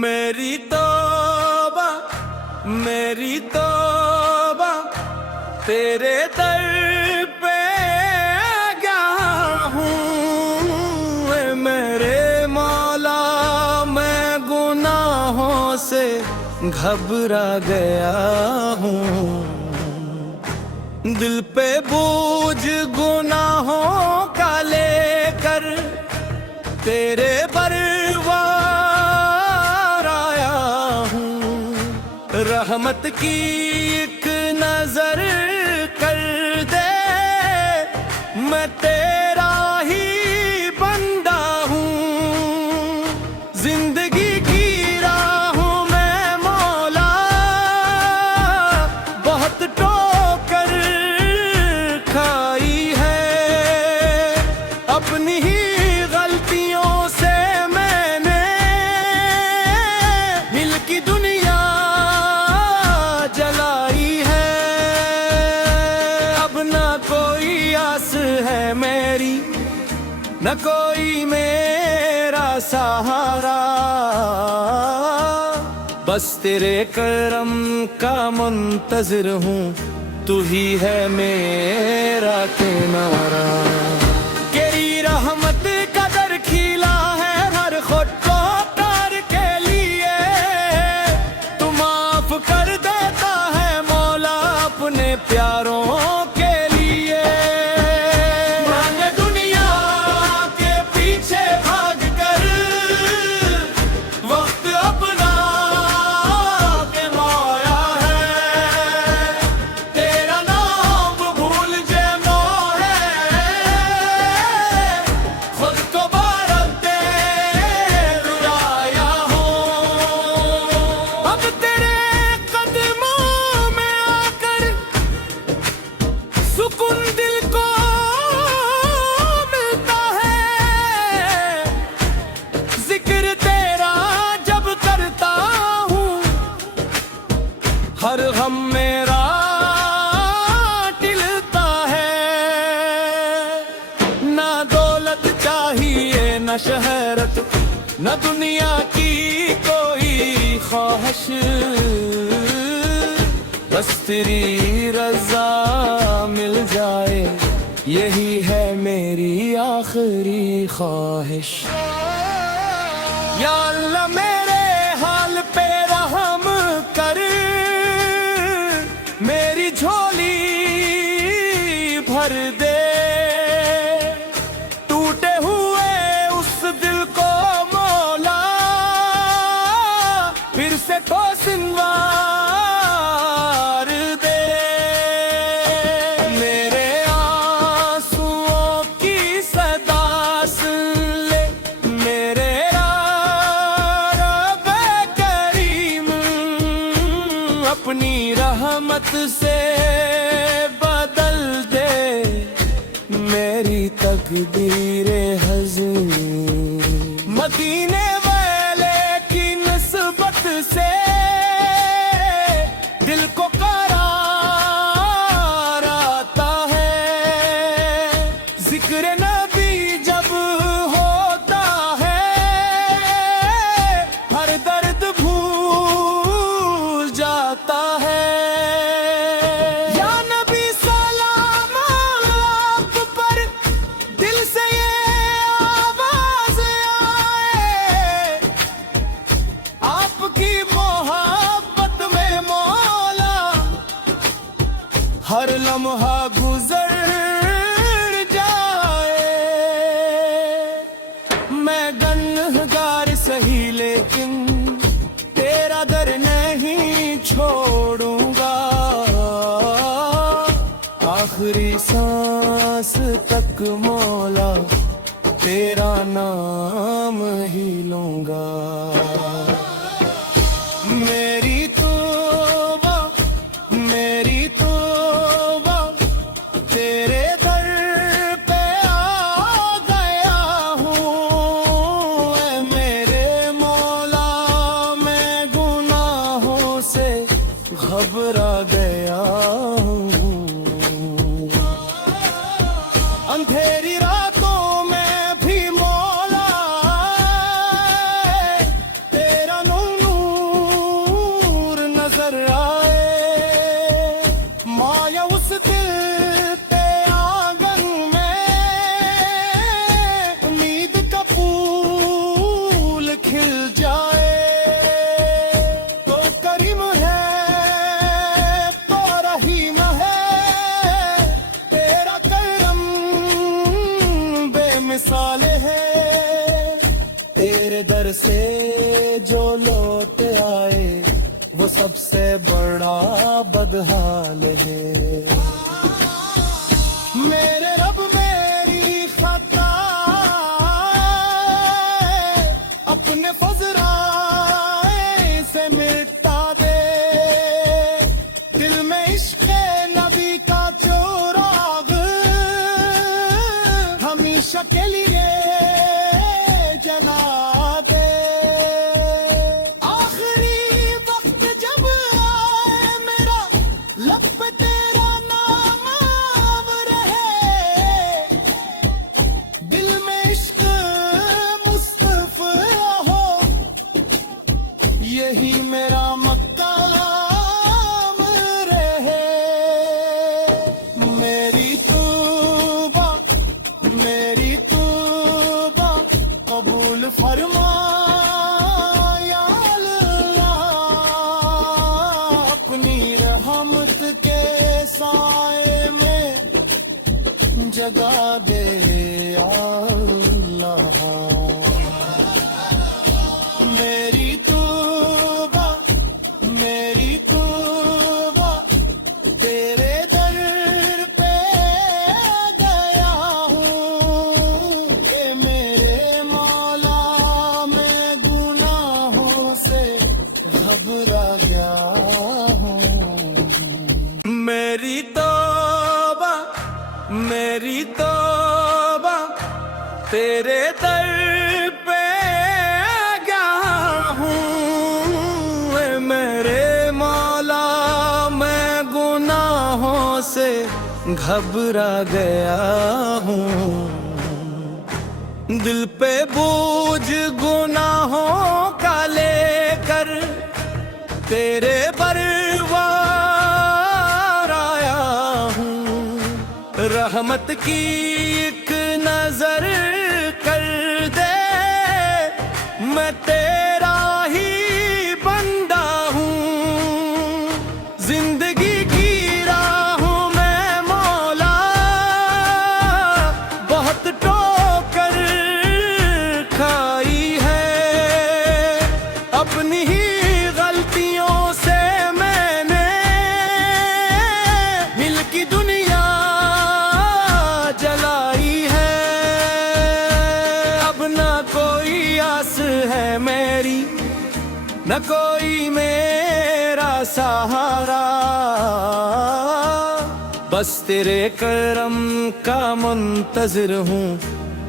मेरी तौबा मेरी तौबा तेरे दर पे गया हूँ। ऐ मेरे मौला मैं गुनाहों से घबरा गया हूँ। दिल पे बोझ गुनाहों का लेकर तेरे बरवार आया हूँ। रहमत की एक नजर कर दे, मैं तेरा ही बंदा हूँ। जिंदगी की राहों में मौला बहुत ठोकर खाई है। अपनी ही गलतियों से मैंने दिल की दुनिया जलाई है। अब ना कोई आस है मेरी, न कोई मेरा सहारा। बस तेरे करम का मुंतज़िर हूँ, तू ही है मेरा किनारा। तेरी रहमत का दर खिला है हर खुदकार के लिए। तू माफ कर देता है मौला अपने प्यारों के लिए। मैंने दुनिया के पीछे भाग कर वक्त अपना के माया है। तेरा नाम भूल जे मोहे, खुद को बारक दे रुलाया हूँ। अब तेरे कदमों में आकर सुकून दिल को मिलता है। जिक्र तेरा जब करता हूँ, हर गम मेरा टिलता है। ना दौलत चाहिए न शहरत, न दुनिया की कोई ख्वाहिश। बस तेरी रज़ा मिल जाए, यही है मेरी आखिरी ख्वाहिश। या अल्लाह मेरे हाल पे रहम कर, मेरी झोली भर दे। टूटे हुए उस दिल को मौला फिर से तो सिनवार दे। मेरे आंसुओं की सदा सुन ले मेरे रब करीम। अपनी रहमत से बदल दे मेरी तकदीरे हज़ीन। मदीने वाले की निस्बत से दिल को करार आता है। जिक्र नबी जब होता है, हर दर्द भूल जाता है। या नबी सलाम आप पर, दिल से ये आवाज आए। आपकी मोहब्बत में मौला हर लम्हा गुजर जाए। मैं गुनहगार सही लेकिन तेरा दर नहीं छोड़ूंगा। आखिरी सांस तक मौला तेरा नाम ही लूंगा। मेरी तौबा तेरे दर पे आ गया हूँ। ऐ मेरे मौला मैं गुनाहों से घबरा गया हूँ। अंधेरी रातों में भी मौला वाले हैं। तेरे दर से जो लौट आए वो सबसे बड़ा बदहाल है। मेरे रब मेरी खता अपने फज़राए से मिटा दे। दिल में इश्क़ नबी का चोराग हमेशा के लिए जला दे। आखिरी वक्त जब आए मेरा लब पे तेरा नाम रहे। दिल में इश्क़ मुस्तफ़ा हो यही मेरा मक़ाम रहे। मेरी तौबा कबूल फरमा या अल्लाह। अपनी रहमत के साए में जगा दे या अल्लाह। मेरी तौबा तेरे दर पे गया हूँ। ये मेरे मौला मैं गुनाहों से घबरा गया हूँ। मेरी तौबा तेरे दर पे गया हूँ। ऐ मेरे मौला मैं गुनाहों से घबरा गया हूँ। दिल पे बोझ गुनाहों का लेकर तेरे परवार आया हूँ। रहमत की एक नजर कर दे मैं तेरा ही बंदा हूँ। जिंदगी की राहों में मौला बहुत ठोकर खाई है। अपनी ही गलतियों से मैंने हिल की दुनिया जलाई है। अब ना कोई आस है मेरी न कोई मेरा सहारा। बस तेरे करम का मुंतज़िर हूँ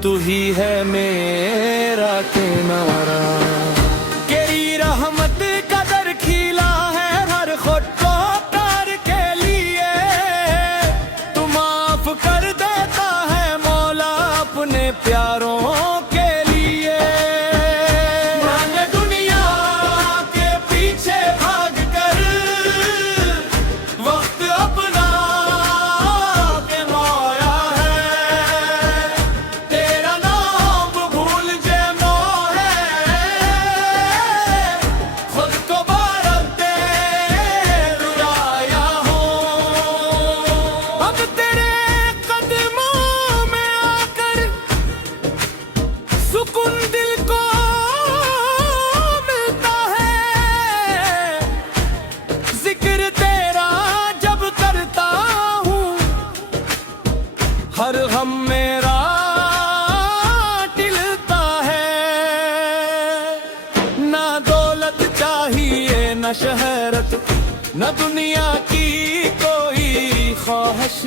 तू ही है मेरा किनारा। तेरी रहमत का दर खिला है हर खुदकार के लिए। तू माफ कर देता है मौला अपने प्यारों के लिए। मैंने दुनिया के पीछे भाग कर वक्त अपना के मोया है। तेरा नाम भूल जे मोहे खुद को भारत दे रुलाया हूँ। अब तेरे कदमों में आकर सुकून दिल को मिलता है। जिक्र तेरा जब करता हूँ हर गम मेरा टिलता है। ना दौलत चाहिए न शहरत न दुनिया की कोई ख्वाहिश।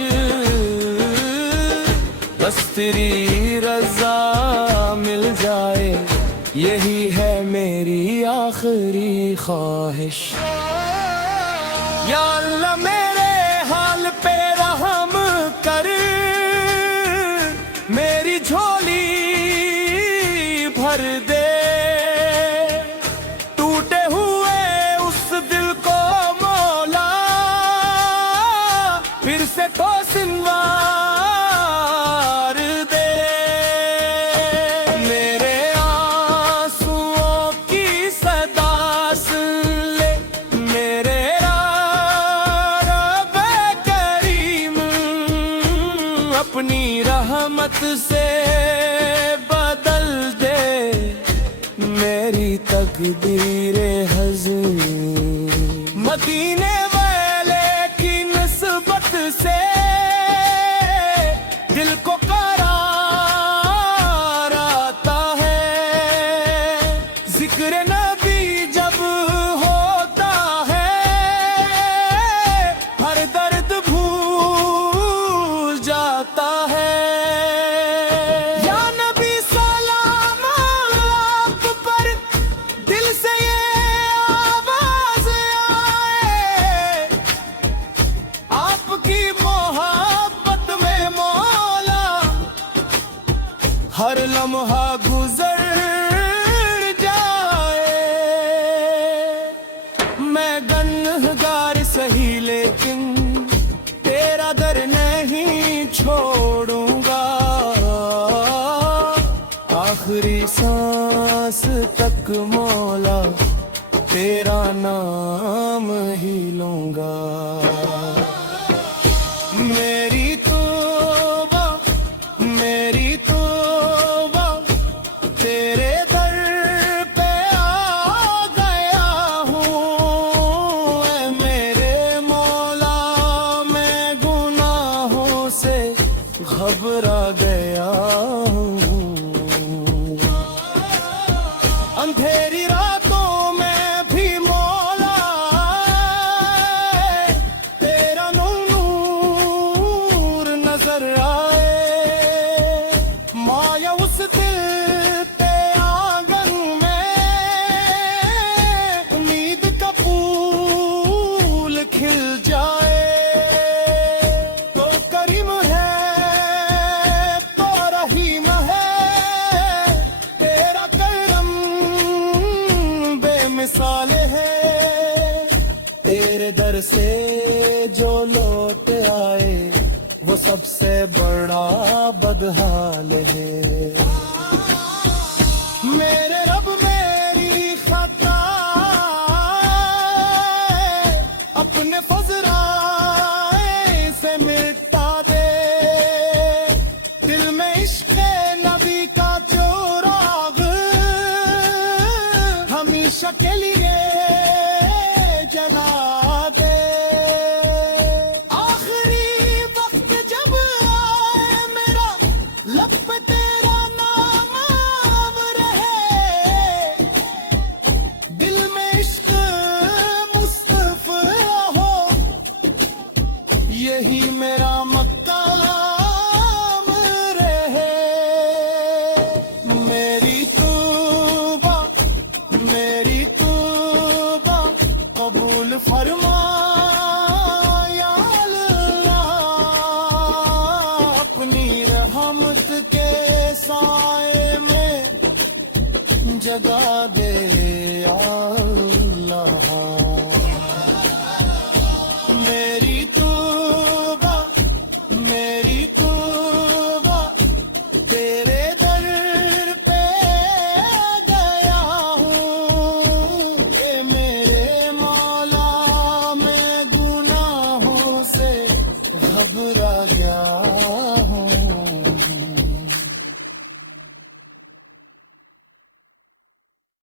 बस तेरी रज़ा मिल जाए यही है मेरी आखिरी ख्वाहिश। या अल्लाह मेरे हाल पे रहम कर मेरी झोली भर दे। टूटे हुए उस दिल को मौला फिर से तो सिनवार दे। मेरे आंसुओं की सदा सुन ले मेरे रब करीम। अपनी रहमत से तकदीरे हज़नी मदीने वाले की निस्बत से दिल को करार आता है। जिक्र नबी जब होता है हर दर्द भूल जाता है। या नबी सलाम आप पर दिल से ये आवाज आए, आपकी मोहब्बत में मौला हर लम्हा गुजर जाए। मैं गुनहगार सही लेकिन तेरा दर नहीं छोड़ूंगा, आखिरी सांस तक मौला तेरा नाम ही लूंगा। मेरी तौबा तेरे दर पे आ गया हूँ। ऐ मेरे मौला मैं गुनाहों से घबरा गया हूँ। अंधेरी रातों में भी मौला तेरा नूर नजर आए। माया उस दिल पे आंगन में उम्मीद का फूल खिल जाए। तो करीम है तो रहीम है तेरा करम बेमिसाल है। तेरे दर से जो लौट आए वो सबसे बड़ा बदहाल है। मेरे रब मेरी खता अपने फजराए से मिटा दे। दिल में इश्क नबी का चोराग हमेशा के लिए जला दे। आखिरी वक्त जब आए मेरा लब पे तेरा नाम रहे, दिल में इश्क मुस्तफा हो यही मेरा मकाम रहे। मेरी तौबा कबूल फरमा या अल्लाह, अपनी रहमत के साए में जगा दे या अल्लाह। मेरी तौबा तेरे दर पे गया हूँ। ये मेरे मौला मैं गुनाहों से घबरा गया।